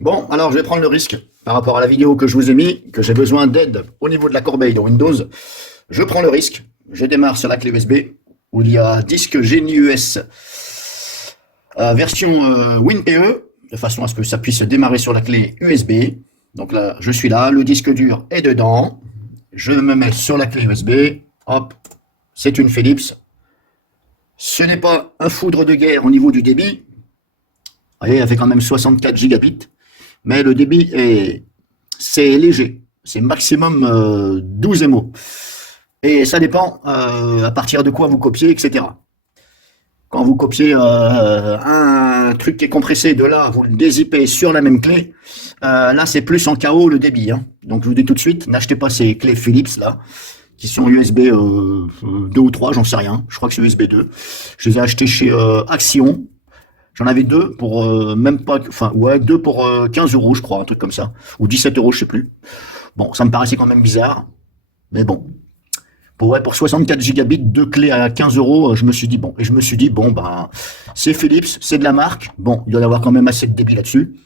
Bon, alors je vais prendre le risque, par rapport à la vidéo que je vous ai mis, que j'ai besoin d'aide au niveau de la corbeille de Windows. Je prends le risque, je démarre sur la clé USB, où il y a disque GNU/US version WinPE, de façon à ce que ça puisse démarrer sur la clé USB. Donc là, je suis là, le disque dur est dedans, je me mets sur la clé USB, hop, c'est une Philips. Ce n'est pas un foudre de guerre au niveau du débit, vous voyez, elle fait quand même 64 gigabits, mais le débit c'est léger, c'est maximum 12 MO. Et ça dépend à partir de quoi vous copiez, etc. Quand vous copiez un truc qui est compressé de là, vous le dézippez sur la même clé, là c'est plus en KO le débit. Hein. Donc je vous dis tout de suite, n'achetez pas ces clés Philips là, qui sont USB 2 ou 3, j'en sais rien, je crois que c'est USB 2. Je les ai achetés chez Axion. J'en avais deux pour même pas, enfin ouais, deux pour 15 euros, je crois, un truc comme ça, ou 17 euros, je sais plus. Bon, ça me paraissait quand même bizarre, mais bon, pour 64 gigabits, deux clés à 15 euros, je me suis dit bon, et je me suis dit bon, ben, c'est Philips, c'est de la marque, bon, il doit y avoir quand même assez de débit là-dessus,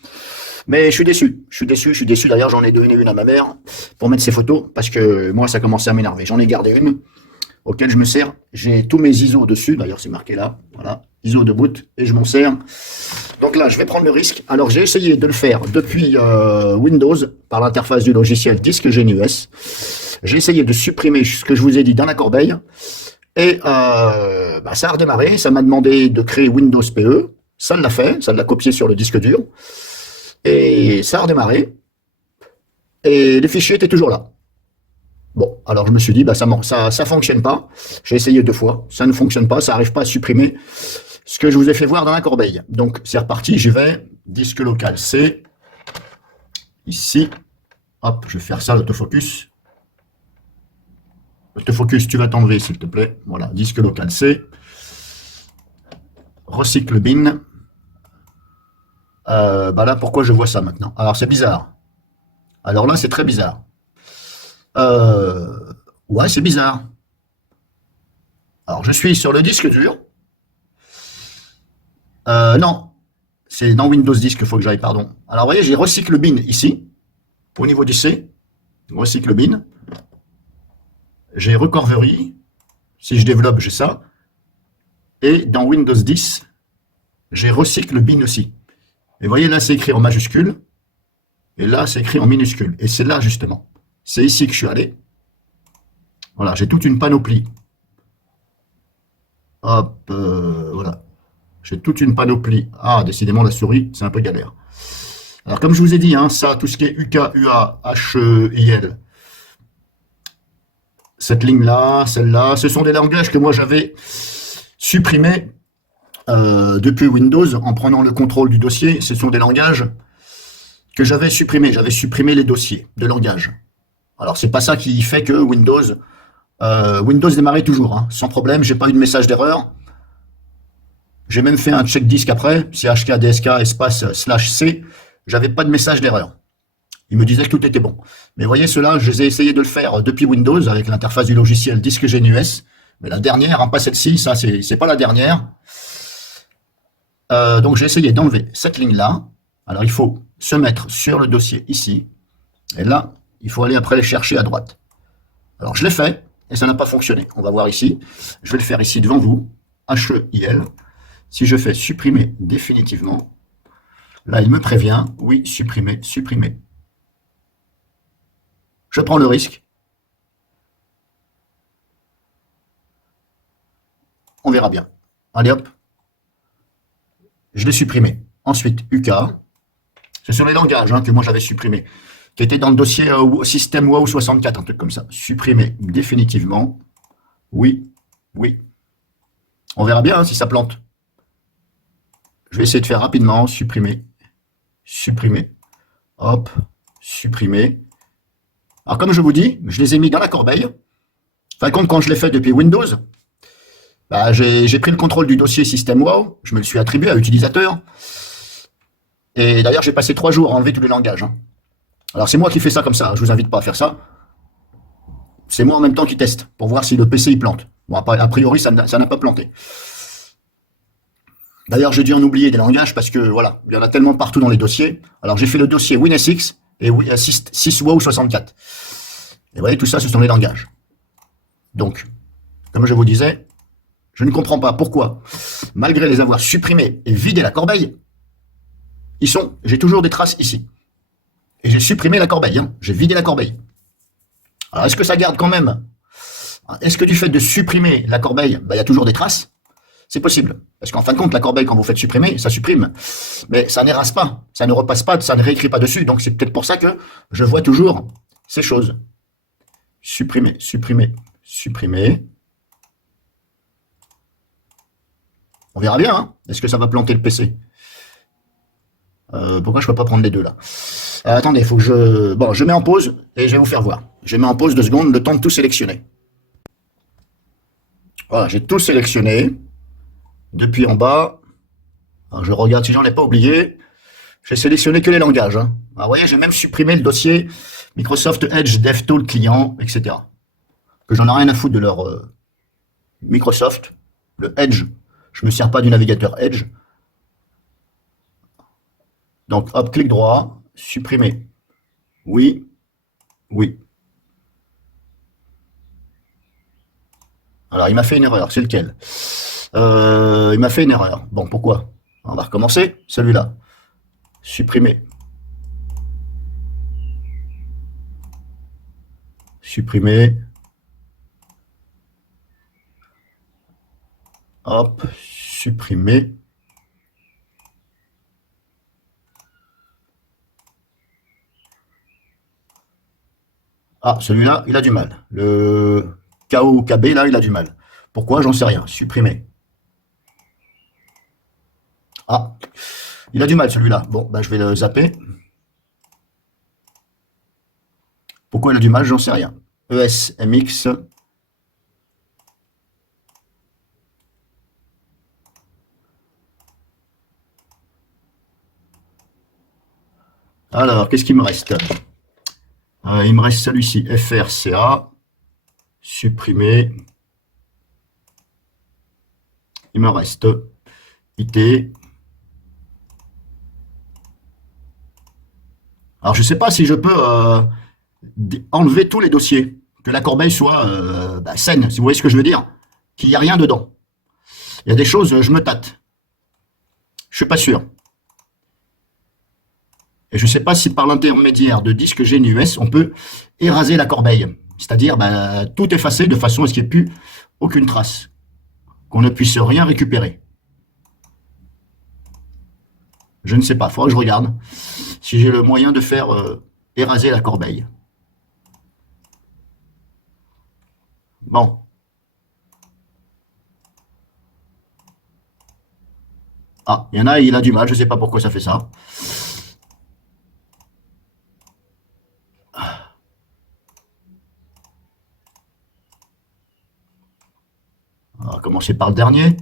mais je suis déçu, je suis déçu, je suis déçu. D'ailleurs, j'en ai donné une à ma mère pour mettre ses photos, parce que moi, ça commençait à m'énerver. J'en ai gardé une auquel je me sers. J'ai tous mes ISO dessus, d'ailleurs c'est marqué là, voilà, ISO de boot, et je m'en sers. Donc là, je vais prendre le risque. Alors j'ai essayé de le faire depuis Windows, par l'interface du logiciel disque GNUS. J'ai essayé de supprimer ce que je vous ai dit dans la corbeille, et ça a redémarré, ça m'a demandé de créer Windows PE, ça l'a fait, ça l'a copié sur le disque dur, et ça a redémarré, et les fichiers étaient toujours là. Bon, alors je me suis dit, ça fonctionne pas. J'ai essayé 2 fois, ça ne fonctionne pas, ça n'arrive pas à supprimer ce que je vous ai fait voir dans la corbeille. Donc c'est reparti, j'y vais, disque local C, ici, hop, je vais faire ça, l'autofocus. L'autofocus, tu vas t'enlever s'il te plaît. Voilà, disque local C, recycle bin. Là, pourquoi je vois ça maintenant? Alors c'est bizarre. Alors là, c'est très bizarre. Ouais, c'est bizarre. Alors, je suis sur le disque dur. Non, c'est dans Windows 10 qu'il faut que j'aille, pardon. Alors, vous voyez, j'ai recycle bin ici, au niveau du C, recycle bin. J'ai recovery. Si je développe, j'ai ça. Et dans Windows 10, j'ai recycle bin aussi. Et vous voyez, là, c'est écrit en majuscule. Et là, c'est écrit en minuscule. Et c'est là, justement. C'est ici que je suis allé. Voilà, j'ai toute une panoplie. Hop, voilà. J'ai toute une panoplie. Ah, décidément, la souris, c'est un peu galère. Alors, comme je vous ai dit, hein, ça, tout ce qui est UK, UA, HEIL, cette ligne-là, celle-là, ce sont des langages que moi j'avais supprimés depuis Windows en prenant le contrôle du dossier. Ce sont des langages que j'avais supprimés. J'avais supprimé les dossiers de langage. Alors, c'est pas ça qui fait que Windows démarrait toujours, hein, sans problème. J'ai pas eu de message d'erreur. J'ai même fait un check disque après, chkdsk espace /c. J'avais pas de message d'erreur. Il me disait que tout était bon. Mais vous voyez, ceux-là, je les ai essayé de le faire depuis Windows avec l'interface du logiciel disque GNUS. Mais la dernière, hein, pas celle-ci, ça, c'est pas la dernière. Donc, j'ai essayé d'enlever cette ligne-là. Alors, il faut se mettre sur le dossier ici. Et là, il faut aller après les chercher à droite. Alors, je l'ai fait et ça n'a pas fonctionné. On va voir ici. Je vais le faire ici devant vous. HEIL. Si je fais supprimer définitivement, là, il me prévient. Oui, supprimer, supprimer. Je prends le risque. On verra bien. Allez hop. Je l'ai supprimé. Ensuite, UK. Ce sont les langages que moi j'avais supprimés, qui étaient dans le dossier système WoW 64, un truc comme ça. Supprimer définitivement. Oui, oui. On verra bien si ça plante. Je vais essayer de faire rapidement. Supprimer. Supprimer. Hop. Supprimer. Alors, comme je vous dis, je les ai mis dans la corbeille. Fin de compte, quand je l'ai fait depuis Windows, j'ai pris le contrôle du dossier système WoW. Je me le suis attribué à utilisateur. Et d'ailleurs, j'ai passé 3 jours à enlever tous les langages. Hein. Alors, c'est moi qui fais ça comme ça. Je vous invite pas à faire ça. C'est moi en même temps qui teste pour voir si le PC il plante. Bon, a priori, ça n'a pas planté. D'ailleurs, j'ai dû en oublier des langages parce que voilà, il y en a tellement partout dans les dossiers. Alors, j'ai fait le dossier WinSX et 6WoW64. Et vous voyez, tout ça, ce sont les langages. Donc, comme je vous disais, je ne comprends pas pourquoi, malgré les avoir supprimés et vidé la corbeille, j'ai toujours des traces ici. Et j'ai supprimé la corbeille, hein. J'ai vidé la corbeille. Alors, est-ce que ça garde quand même? Est-ce que du fait de supprimer la corbeille, il y a toujours des traces? C'est possible. Parce qu'en fin de compte, la corbeille, quand vous faites supprimer, ça supprime. Mais ça n'érase pas, ça ne repasse pas, ça ne réécrit pas dessus. Donc c'est peut-être pour ça que je vois toujours ces choses. Supprimer, supprimer, supprimer. On verra bien, hein. Est-ce que ça va planter le PC? Pourquoi je ne peux pas prendre les deux là? Attendez, il faut que je... Bon, je mets en pause et je vais vous faire voir. Je mets en pause 2 secondes, le temps de tout sélectionner. Voilà, j'ai tout sélectionné. Depuis en bas, alors je regarde si j'en ai pas oublié. J'ai sélectionné que les langages, hein. Alors, vous voyez, j'ai même supprimé le dossier Microsoft Edge DevTool client, etc. Que j'en ai rien à foutre de leur Microsoft, le Edge. Je ne me sers pas du navigateur Edge. Donc, hop, clic droit, supprimer. Oui, oui. Alors, il m'a fait une erreur, c'est lequel? Il m'a fait une erreur. Bon, pourquoi? On va recommencer, celui-là. Supprimer. Supprimer. Hop, supprimer. Ah, celui-là, il a du mal. Le KOKB, là, il a du mal. Pourquoi? J'en sais rien. Supprimer. Ah, il a du mal, celui-là. Bon, bah, je vais le zapper. Pourquoi il a du mal? J'en sais rien. ESMX. Alors, qu'est-ce qu'il me reste? Il me reste celui-ci. FRCA. Supprimer. Il me reste IT. Alors, je ne sais pas si je peux enlever tous les dossiers, que la corbeille soit saine, si vous voyez ce que je veux dire, qu'il n'y a rien dedans. Il y a des choses, je me tâte. Je suis pas sûr. Et je ne sais pas si par l'intermédiaire de disques GNUS, on peut éraser la corbeille. C'est-à-dire tout effacer de façon à ce qu'il n'y ait plus aucune trace. Qu'on ne puisse rien récupérer. Je ne sais pas, il faudra que je regarde si j'ai le moyen de faire éraser la corbeille. Bon. Ah, il y en a, il a du mal, je ne sais pas pourquoi ça fait ça. On va commencer par le dernier.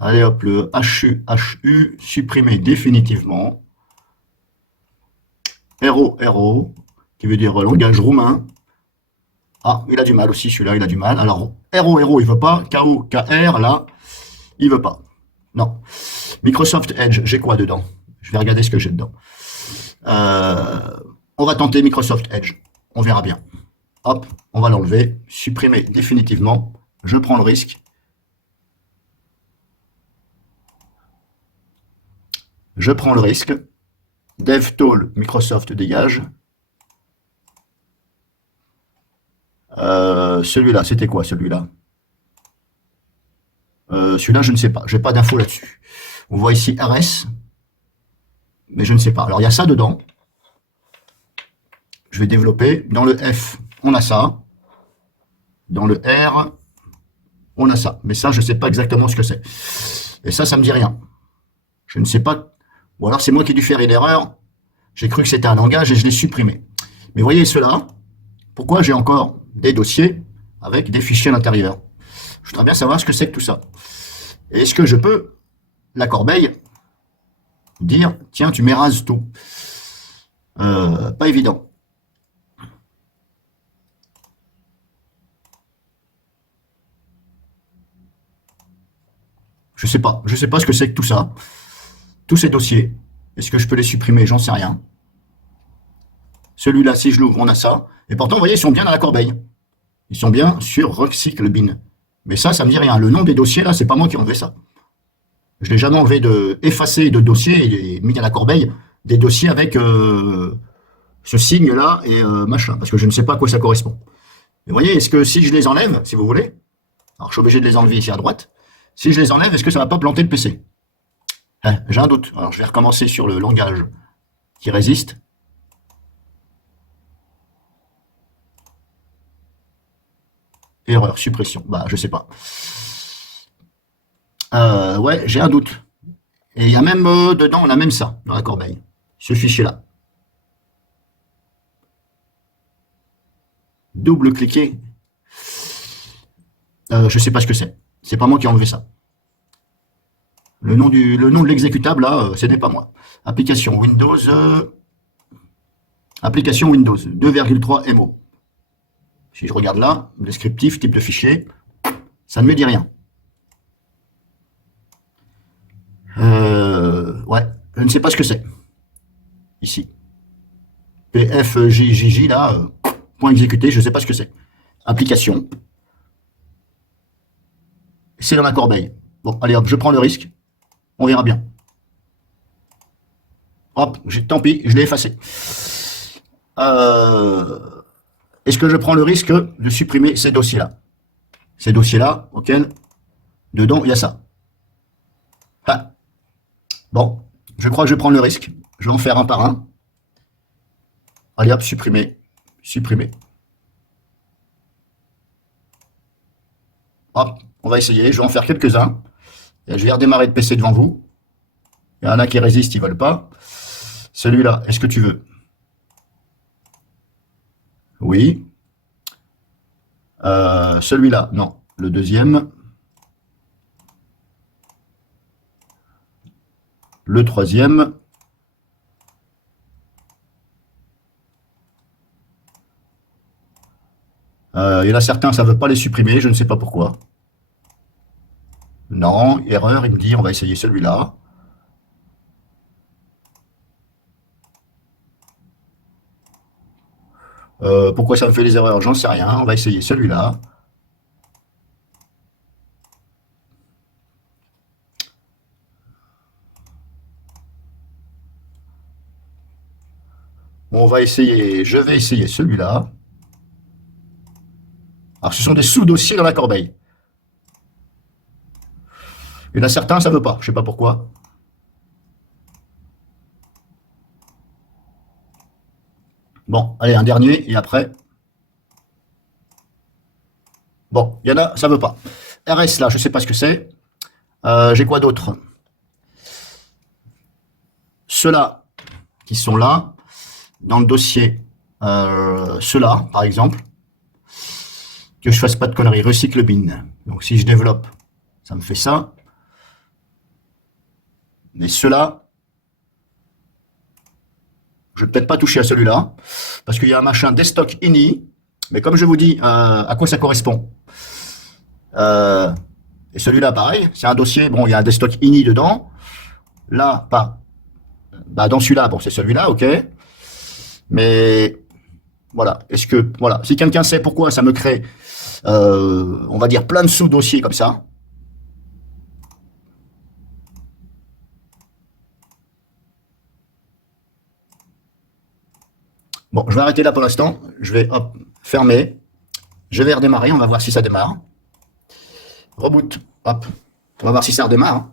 Allez hop, le HU, supprimer définitivement. RO, qui veut dire langage roumain. Ah, il a du mal aussi, celui-là, il a du mal. Alors, RO, il veut pas. KO, KR, là, il veut pas. Non. Microsoft Edge, j'ai quoi dedans? Je vais regarder ce que j'ai dedans. On va tenter Microsoft Edge. On verra bien. Hop, on va l'enlever. Supprimer définitivement. Je prends le risque. Je prends le risque. DevTool, Microsoft dégage. Celui-là, c'était quoi celui-là? Celui-là, je ne sais pas. Je n'ai pas d'infos là-dessus. On voit ici RS, mais je ne sais pas. Alors, il y a ça dedans. Je vais développer. Dans le F, on a ça. Dans le R, on a ça. Mais ça, je ne sais pas exactement ce que c'est. Et ça me dit rien. Je ne sais pas. Ou alors, c'est moi qui ai dû faire une erreur. J'ai cru que c'était un langage et je l'ai supprimé. Mais voyez cela. Pourquoi j'ai encore des dossiers avec des fichiers à l'intérieur? Je voudrais bien savoir ce que c'est que tout ça. Et est-ce que je peux, la corbeille, dire, tiens, tu m'érases tout? Pas évident. Je sais pas ce que c'est que tout ça. Tous ces dossiers. Est-ce que je peux les supprimer? J'en sais rien. Celui-là, si je l'ouvre, on a ça. Et pourtant, vous voyez, ils sont bien dans la corbeille. Ils sont bien sur Recycle Bin. Mais ça me dit rien. Le nom des dossiers, là, c'est pas moi qui ai enlevé ça. Je n'ai jamais enlevé effacé de dossier et mis à la corbeille des dossiers avec ce signe-là et machin, parce que je ne sais pas à quoi ça correspond. Mais vous voyez, est-ce que si je les enlève, si vous voulez, alors je suis obligé de les enlever ici à droite, si je les enlève, est-ce que ça ne va pas planter le PC? J'ai un doute. Alors je vais recommencer sur le langage qui résiste. Erreur, suppression. Bah, je sais pas. Ouais, j'ai un doute. Et il y a même dedans, on a même ça, dans la corbeille. Ce fichier-là. Double-cliquer. Je sais pas ce que c'est. C'est pas moi qui ai enlevé ça. Le nom de l'exécutable, là, ce n'est pas moi. Application Windows. Application Windows 2,3 MO. Si je regarde là, descriptif, type de fichier, ça ne me dit rien. Ouais, je ne sais pas ce que c'est. Ici. PFJJJ, là, point exécuté, je ne sais pas ce que c'est. Application. C'est dans la corbeille. Bon, allez hop, je prends le risque. On verra bien. Hop, tant pis, je l'ai effacé. Est-ce que je prends le risque de supprimer ces dossiers-là? Ces dossiers-là, auxquels, dedans, il y a ça. Ah. Bon, je crois que je prends le risque. Je vais en faire un par un. Allez hop, supprimer. Supprimer. Hop, on va essayer. Je vais en faire quelques-uns. Je vais redémarrer le PC devant vous. Il y en a qui résistent, ils ne veulent pas. Celui-là, est-ce que tu veux? Oui. Celui-là, non. Le deuxième. Le troisième. Il y en a certains, ça ne veut pas les supprimer, je ne sais pas pourquoi. Non, erreur, il me dit, on va essayer celui-là. Pourquoi ça me fait des erreurs? J'en sais rien, on va essayer celui-là. On va essayer, je vais essayer celui-là. Alors, ce sont des sous-dossiers dans la corbeille. Il y en a certains, ça ne veut pas, je ne sais pas pourquoi. Bon, allez, un dernier, et après. Bon, il y en a, ça ne veut pas. RS, là, je ne sais pas ce que c'est. J'ai quoi d'autre? Ceux-là, qui sont là, dans le dossier, ceux-là, par exemple, que je ne fasse pas de conneries, recycle bin. Donc, si je développe, ça me fait ça. Mais ceux-là, je ne vais peut-être pas toucher à celui-là, parce qu'il y a un machin destock ini, mais comme je vous dis, à quoi ça correspond? Et celui-là, pareil, c'est un dossier, bon, il y a un destock ini dedans. Là, pas. Bah, dans celui-là, bon, c'est celui-là, ok. Mais voilà, est-ce que, voilà, si quelqu'un sait pourquoi ça me crée, on va dire, plein de sous-dossiers comme ça. Bon, je vais arrêter là pour l'instant. Je vais, hop, fermer. Je vais redémarrer, on va voir si ça démarre. Reboot, hop. On va voir si ça redémarre. Hein.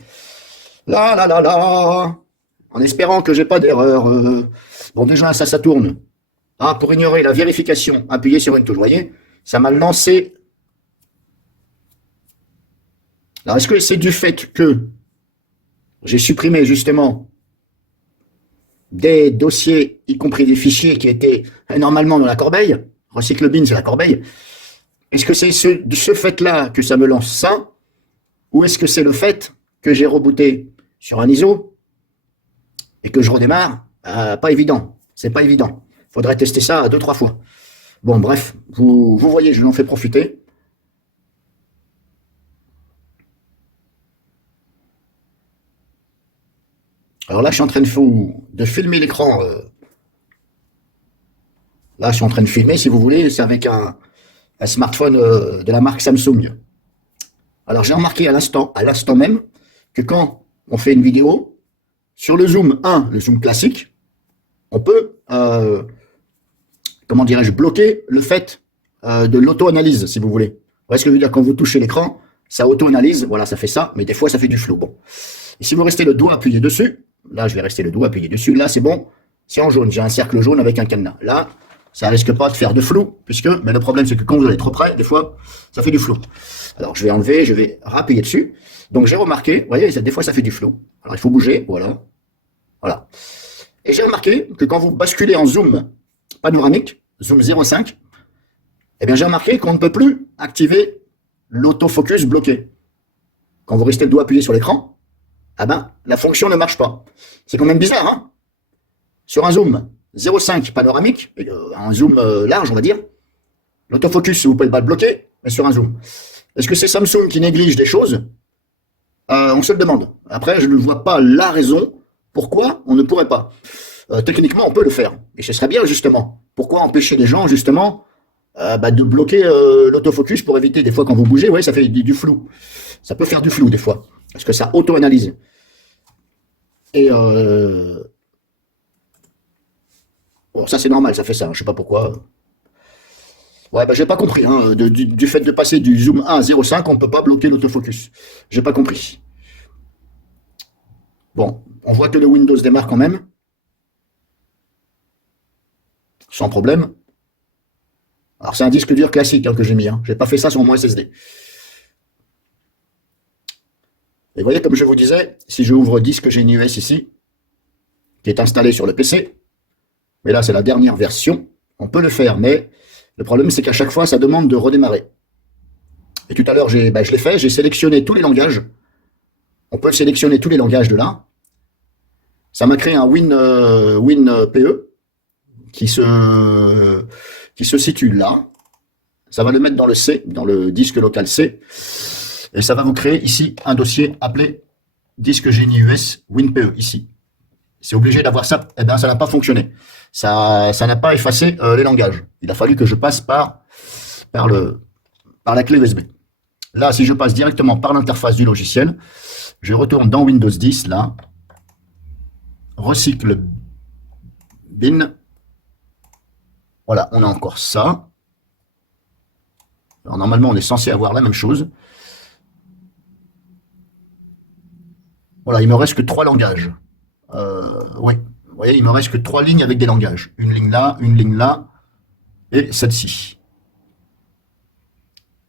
Là, là, là, là. En espérant que j'ai pas d'erreur. Bon, déjà, ça tourne. Ah, pour ignorer la vérification, appuyez sur une touche. Vous voyez, ça m'a lancé. Alors, est-ce que c'est du fait que j'ai supprimé justement des dossiers, y compris des fichiers qui étaient normalement dans la corbeille? Recycle bin, c'est la corbeille. Est-ce que c'est ce fait-là que ça me lance ça? Ou est-ce que c'est le fait que j'ai rebooté sur un ISO et que je redémarre? Pas évident. C'est pas évident. Faudrait tester ça 2-3 fois. Bon, bref, vous voyez, je l'en fais profiter. Alors là, je suis en train de filmer l'écran. Là, je suis en train de filmer, si vous voulez, c'est avec un smartphone de la marque Samsung. Alors, j'ai remarqué à l'instant même, que quand on fait une vidéo, sur le zoom 1, le zoom classique, on peut, comment dirais-je, bloquer le fait de l'auto-analyse, si vous voulez. Vous voyez ce que je veux dire? Quand vous touchez l'écran, ça auto-analyse, voilà, ça fait ça, mais des fois, ça fait du flou. Bon. Et si vous restez le doigt appuyé dessus, là, je vais rester le doigt appuyé dessus, là, c'est bon, c'est en jaune, j'ai un cercle jaune avec un cadenas. Là, ça risque pas de faire de flou, mais le problème, c'est que quand vous allez trop près, des fois, ça fait du flou. Alors, je vais enlever, je vais rappuyer dessus. Donc, j'ai remarqué, vous voyez, des fois, ça fait du flou. Alors, il faut bouger, voilà. Voilà. Et j'ai remarqué que quand vous basculez en zoom panoramique, zoom 0,5, eh bien, j'ai remarqué qu'on ne peut plus activer l'autofocus bloqué. Quand vous restez le doigt appuyé sur l'écran, ah ben, la fonction ne marche pas. C'est quand même bizarre, hein? Sur un zoom 0,5 panoramique, un zoom large, on va dire, l'autofocus, vous pouvez pas le bloquer, mais sur un zoom. Est-ce que c'est Samsung qui néglige des choses? On se le demande. Après, je ne vois pas la raison pourquoi on ne pourrait pas. Techniquement, on peut le faire. Et ce serait bien, justement. Pourquoi empêcher les gens, justement, de bloquer l'autofocus pour éviter, des fois, quand vous bougez, ouais, ça fait du flou. Ça peut faire du flou, des fois. Parce que ça auto-analyse. Et bon, ça, c'est normal, ça fait ça. Je ne sais pas pourquoi. Ouais, j'ai pas compris. Hein, du fait de passer du zoom 1 à 0,5, on ne peut pas bloquer l'autofocus. J'ai pas compris. Bon, on voit que le Windows démarre quand même. Sans problème. Alors, c'est un disque dur classique que j'ai mis. Hein. Je n'ai pas fait ça sur mon SSD. Et vous voyez, comme je vous disais, si je ouvre disque GNU-US ici, qui est installé sur le PC, mais là, c'est la dernière version, on peut le faire, mais le problème, c'est qu'à chaque fois, ça demande de redémarrer. Et tout à l'heure, je l'ai fait, j'ai sélectionné tous les langages. On peut sélectionner tous les langages de là. Ça m'a créé un WinPE qui se situe là. Ça va le mettre dans le C, dans le disque local C. Et ça va vous créer ici un dossier appelé disque GNU-US WinPE, ici. C'est obligé d'avoir ça. Eh bien, ça n'a pas fonctionné. Ça n'a pas effacé les langages. Il a fallu que je passe par la clé USB. Là, si je passe directement par l'interface du logiciel, je retourne dans Windows 10, là, recycle bin. Voilà, on a encore ça. Alors, normalement, on est censé avoir la même chose. Voilà, il me reste que 3 langages. Oui, vous voyez, il me reste que 3 lignes avec des langages. Une ligne là, et celle-ci.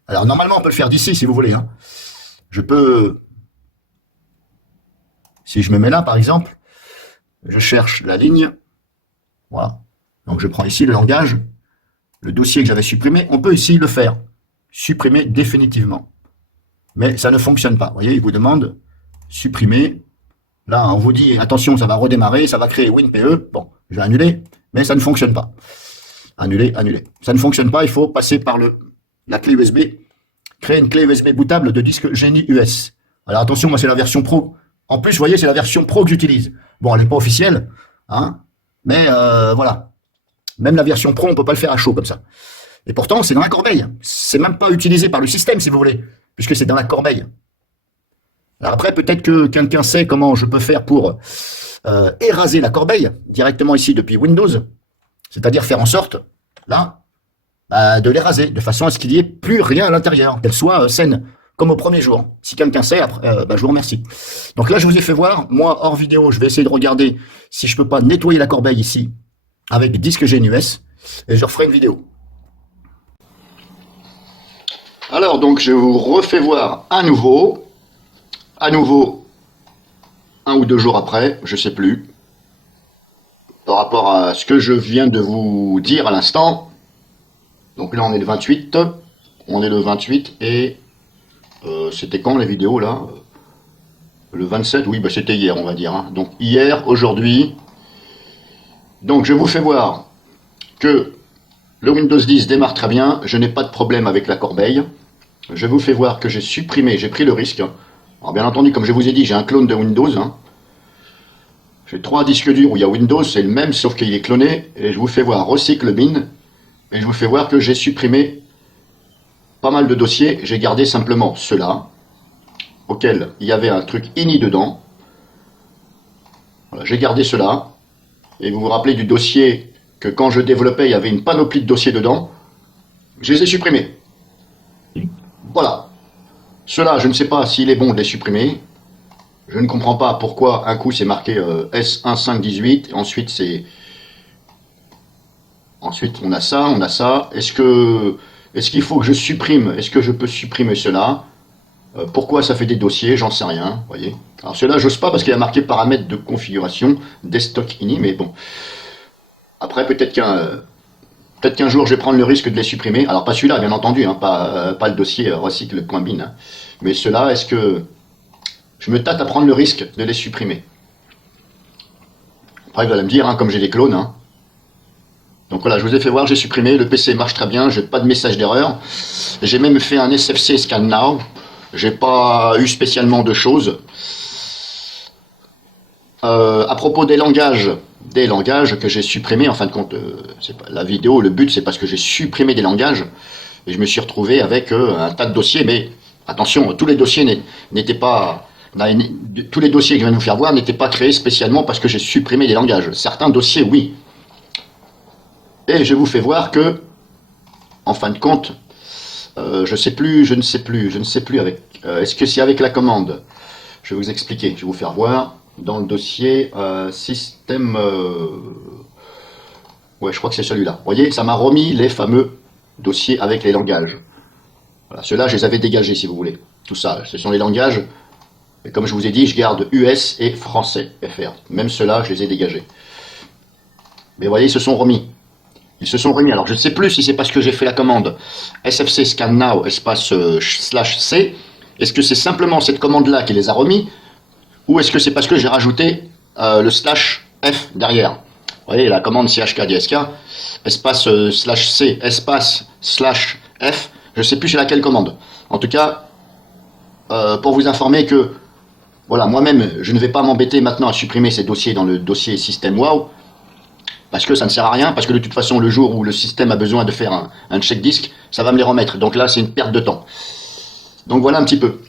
Alors, normalement, on peut le faire d'ici, si vous voulez. Hein. Je peux... Si je me mets là, par exemple, je cherche la ligne. Voilà. Donc, je prends ici le langage, le dossier que j'avais supprimé. On peut ici le faire. Supprimer définitivement. Mais ça ne fonctionne pas. Vous voyez, il vous demande supprimer. Là, on vous dit, attention, ça va redémarrer, ça va créer WinPE. Bon, je vais annuler, mais ça ne fonctionne pas. Annuler, annuler. Ça ne fonctionne pas, il faut passer par la clé USB. Créer une clé USB bootable de disque GNU-US. Alors attention, moi c'est la version Pro. En plus, vous voyez, c'est la version Pro que j'utilise. Bon, elle n'est pas officielle, hein, mais voilà. Même la version Pro, on ne peut pas le faire à chaud comme ça. Et pourtant, c'est dans la corbeille. C'est même pas utilisé par le système, si vous voulez, puisque c'est dans la corbeille. Alors après, peut-être que quelqu'un sait comment je peux faire pour éraser la corbeille directement ici depuis Windows, c'est-à-dire faire en sorte, là, de l'éraser, de façon à ce qu'il n'y ait plus rien à l'intérieur, qu'elle soit saine, comme au premier jour. Si quelqu'un sait, après, je vous remercie. Donc là, je vous ai fait voir, moi, hors vidéo, je vais essayer de regarder si je peux pas nettoyer la corbeille ici, avec disque GNU-US, et je referai une vidéo. Alors, donc, je vous refais voir à nouveau, 1 ou 2 jours après, je sais plus, par rapport à ce que je viens de vous dire à l'instant. Donc là, on est le 28, et c'était quand les vidéos là? Le 27, oui, c'était hier, on va dire. Hein. Donc hier, aujourd'hui. Donc je vous fais voir que le Windows 10 démarre très bien, je n'ai pas de problème avec la corbeille. Je vous fais voir que j'ai supprimé, j'ai pris le risque. Alors bien entendu, comme je vous ai dit, j'ai un clone de Windows. Hein. J'ai 3 disques durs où il y a Windows, c'est le même, sauf qu'il est cloné. Et je vous fais voir recycle bin. Et je vous fais voir que j'ai supprimé pas mal de dossiers. J'ai gardé simplement ceux-là, auquel il y avait un truc ini dedans. Voilà, j'ai gardé cela. Et vous vous rappelez du dossier que quand je développais, il y avait une panoplie de dossiers dedans. Je les ai supprimés. Voilà. Cela, je ne sais pas s'il est bon de les supprimer. Je ne comprends pas pourquoi un coup c'est marqué S1518, ensuite c'est... Ensuite on a ça. Est-ce qu'il faut que je supprime? Est-ce que je peux supprimer cela? Pourquoi ça fait des dossiers? J'en sais rien, voyez. Alors cela, j'ose pas parce qu'il y a marqué paramètres de configuration, desktop ini, mais bon. Après, peut-être qu'un jour, je vais prendre le risque de les supprimer. Alors, pas celui-là, bien entendu, hein, pas le dossier recycle.bin. Hein. Mais ceux-là, est-ce que je me tâte à prendre le risque de les supprimer? Après, vous allez me dire, hein, comme j'ai des clones. Hein. Donc voilà, je vous ai fait voir, j'ai supprimé. Le PC marche très bien, j'ai pas de message d'erreur. J'ai même fait un SFC Scan Now. J'ai pas eu spécialement de choses. À propos des langages que j'ai supprimés, en fin de compte, c'est pas la vidéo, le but c'est parce que j'ai supprimé des langages et je me suis retrouvé avec un tas de dossiers, mais attention, tous les dossiers n'étaient pas, tous les dossiers que je viens de vous faire voir n'étaient pas créés spécialement parce que j'ai supprimé des langages. Certains dossiers, oui. Et je vous fais voir que, en fin de compte, je ne sais plus avec, est-ce que c'est avec la commande? Je vais vous expliquer, je vais vous faire voir. Dans le dossier système, ouais, je crois que c'est celui-là. Vous voyez, ça m'a remis les fameux dossiers avec les langages. Voilà, ceux-là, je les avais dégagés, si vous voulez. Tout ça, ce sont les langages. Et comme je vous ai dit, je garde US et français, FR. Même ceux-là, je les ai dégagés. Mais vous voyez, ils se sont remis. Ils se sont remis. Alors, je ne sais plus si c'est parce que j'ai fait la commande SFC Scan Now espace /C. Est-ce que c'est simplement cette commande-là qui les a remis? Ou est-ce que c'est parce que j'ai rajouté le /F derrière? Vous voyez, la commande chkdsk, espace /C, espace /F, je ne sais plus chez laquelle commande. En tout cas, pour vous informer que, voilà, moi-même, je ne vais pas m'embêter maintenant à supprimer ces dossiers dans le dossier système wow, parce que ça ne sert à rien, parce que de toute façon, le jour où le système a besoin de faire un check disque, ça va me les remettre. Donc là, c'est une perte de temps. Donc voilà un petit peu.